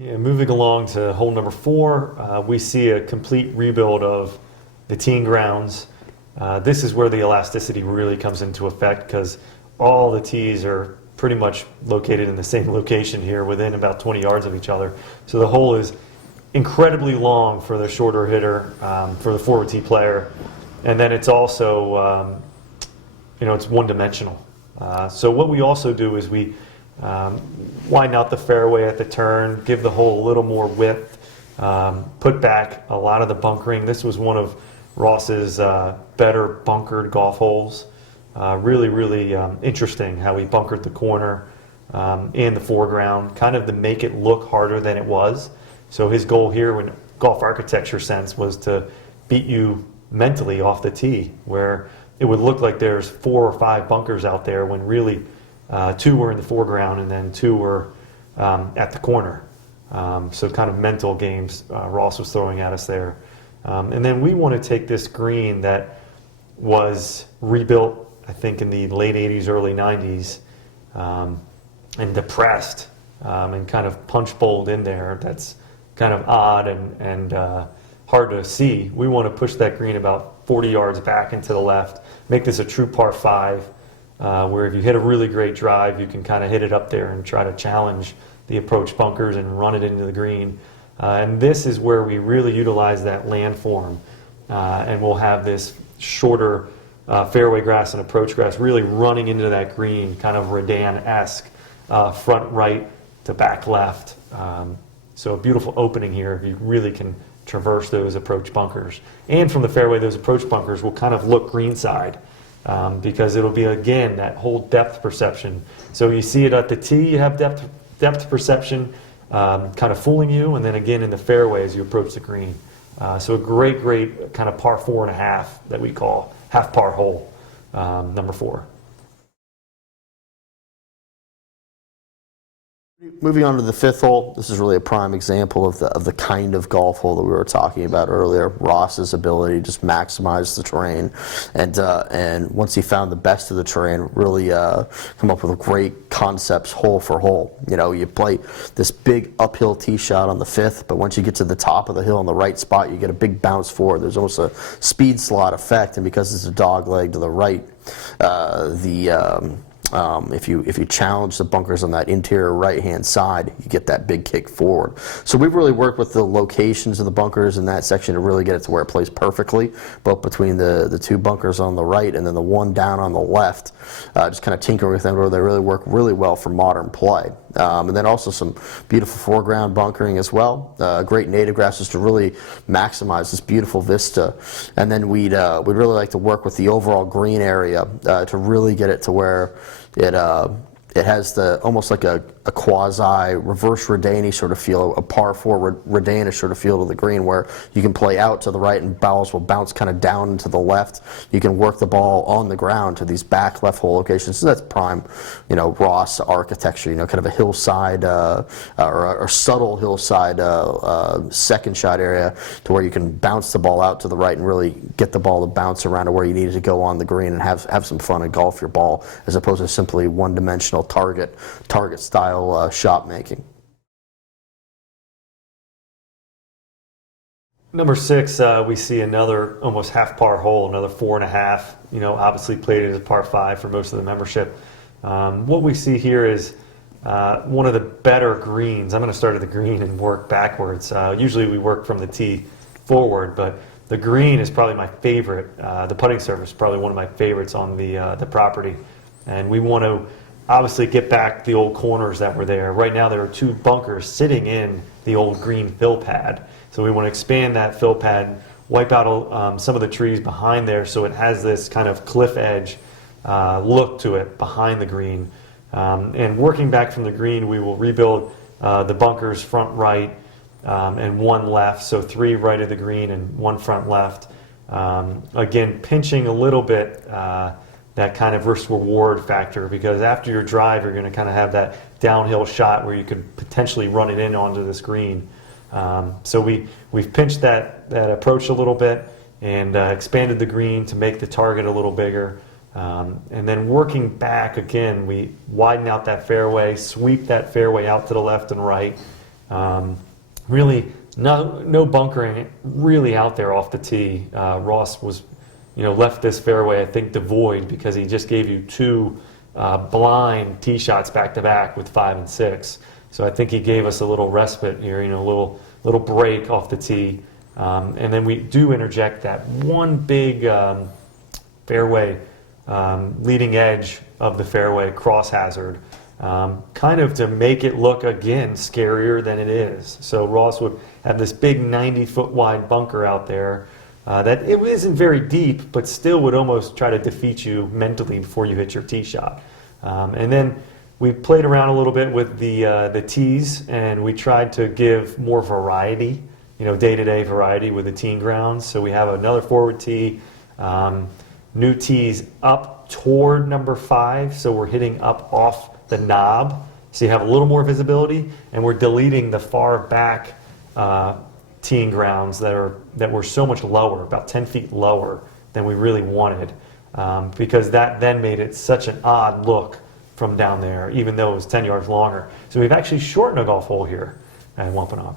Yeah, moving along to hole number 4, we see a complete rebuild of the teeing grounds. This is where the elasticity really comes into effect because all the tees are pretty much located in the same location here within about 20 yards of each other. So the hole is incredibly long for the shorter hitter, for the forward tee player. And then it's also, it's one-dimensional. So what we also do is we widen out the fairway at the turn, give the hole a little more width, put back a lot of the bunkering. This was one of Ross's better bunkered golf holes. Really interesting how he bunkered the corner and the foreground, kind of to make it look harder than it was. So his goal here, in golf architecture sense, was to beat you mentally off the tee, where it would look like there's 4 or 5 bunkers out there when really 2 were in the foreground and then 2 were at the corner. So kind of mental games Ross was throwing at us there. And then we want to take this green that was rebuilt, I think, in the late 80s, early 90s, and depressed and kind of punch bowled in there. That's kind of odd and hard to see. We want to push that green about 40 yards back and to the left, make this a true par 5, where if you hit a really great drive, you can kind of hit it up there and try to challenge the approach bunkers and run it into the green. And this is where we really utilize that landform, and we'll have this shorter fairway grass and approach grass really running into that green, kind of Redan-esque, front right to back left. So a beautiful opening here. You really can traverse those approach bunkers. And from the fairway, those approach bunkers will kind of look greenside, because it'll be, again, that whole depth perception. So you see it at the tee, you have depth perception kind of fooling you, and then again in the fairway as you approach the green. So a great kind of par 4.5 that we call half par hole, number 4. Moving on to the 5th hole, this is really a prime example of the kind of golf hole that we were talking about earlier. Ross's ability to just maximize the terrain, and once he found the best of the terrain, really come up with great concepts hole for hole. You know, you play this big uphill tee shot on the 5th, but once you get to the top of the hill in the right spot, you get a big bounce forward. There's almost a speed slot effect, and because it's a dog leg to the right, if you challenge the bunkers on that interior right-hand side, you get that big kick forward. So we've really worked with the locations of the bunkers in that section to really get it to where it plays perfectly, both between the 2 bunkers on the right and then the one down on the left. Just kind of tinkering with them where they really work really well for modern play. And then also some beautiful foreground bunkering as well. Great native grasses to really maximize this beautiful vista. And then we'd really like to work with the overall green area to really get it to where it has almost like a quasi reverse Redani sort of feel, a par 4 Redanish sort of feel to the green, where you can play out to the right and balls will bounce kind of down to the left. You can work the ball on the ground to these back left hole locations. So that's prime, Ross architecture. Kind of a hillside or a subtle hillside second shot area to where you can bounce the ball out to the right and really get the ball to bounce around to where you need it to go on the green and have some fun and golf your ball, as opposed to simply one-dimensional target style shot making. Number 6, we see another almost half par hole, another 4.5. Obviously played it as par 5 for most of the membership. What we see here is one of the better greens. I'm going to start at the green and work backwards. Usually we work from the tee forward, but the green is probably my favorite. The putting surface is probably one of my favorites on the property, and we want to obviously get back the old corners that were there. Right now there are 2 bunkers sitting in the old green fill pad. So we want to expand that fill pad, wipe out some of the trees behind there so it has this kind of cliff edge look to it behind the green. And working back from the green, we will rebuild the bunkers front right and 1 left, so 3 right of the green and 1 front left. Again, pinching a little bit that kind of risk-reward factor, because after your drive, you're going to kind of have that downhill shot where you could potentially run it in onto this green. So we've pinched that approach a little bit and expanded the green to make the target a little bigger. And then working back again, we widen out that fairway, sweep that fairway out to the left and right, Really, no bunkering really out there off the tee. Ross was, left this fairway, I think, devoid because he just gave you two blind tee shots back to back with 5 and 6. So I think he gave us a little respite here, a little break off the tee. And then we do interject that one big fairway leading edge of the fairway cross hazard, kind of to make it look again scarier than it is. So Ross would have this big 90-foot wide bunker out there that it isn't very deep, but still would almost try to defeat you mentally before you hit your tee shot. And then we played around a little bit with the tees, and we tried to give more variety, day-to-day variety with the teeing grounds. So we have another forward tee, new tees up toward number 5, so we're hitting up off the knob, so you have a little more visibility, and we're deleting the far back teeing grounds that were so much lower, about 10 feet lower than we really wanted, because that then made it such an odd look from down there, even though it was 10 yards longer. So we've actually shortened a golf hole here at Wampanoag.